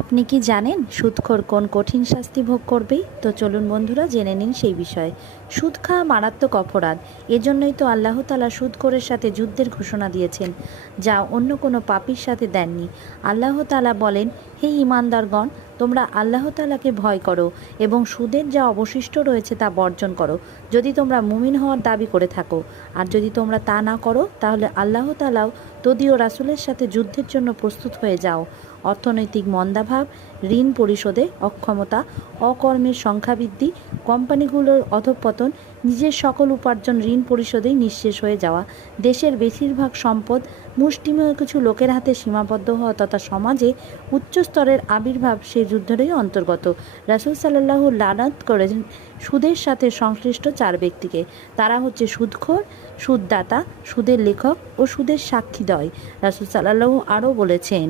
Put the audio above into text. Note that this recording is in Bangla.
আপনি কি জানেন সুদখোর কোন কঠিন শাস্তি ভোগ করবে? তো চলুন বন্ধুরা, জেনে নিন সেই বিষয়ে। সুদ খাওয়া মারাত্মক অপরাধ। এজন্যই তো আল্লাহ তালা সুদখোরের সাথে যুদ্ধের ঘোষণা দিয়েছেন, যা অন্য কোনো পাপির সাথে দেননি। আল্লাহ তালা বলেন, হে ইমানদারগণ তোমরা আল্লাহ তালাকে ভয় করো এবং সুদের যা অবশিষ্ট রয়েছে তা বর্জন করো। যদি তোমরা মুমিন হওয়ার দাবি করে থাকো, আর যদি তোমরা তা না করো, তাহলে আল্লাহ তালাও তদীয় রাসুলের সাথে যুদ্ধের জন্য প্রস্তুত হয়ে যাও। অর্থনৈতিক মন্দাভাব, ঋণ পরিশোধে অক্ষমতা, অকর্মের সংখ্যা বৃদ্ধি কোম্পানিগুলোর অধঃপতন নিজের সকল উপার্জন ঋণ পরিশোধেই নিঃশেষ হয়ে যাওয়া। দেশের বেশিরভাগ সম্পদ মুষ্টিমেয় কিছু লোকের হাতে সীমাবদ্ধ হওয়া তথা সমাজে উচ্চ স্তরের আবির্ভাব সেই যুদ্ধেরই অন্তর্গত। রাসুল সাল্লাহ লানাত করেছেন সুদের সাথে সংশ্লিষ্ট চার ব্যক্তিকে। তারা হচ্ছে সুদখোর, সুদদাতা, সুদের লেখক ও সুদের সাক্ষীদ্বয় রাসুল সাল্লাহ আরও বলেছেন।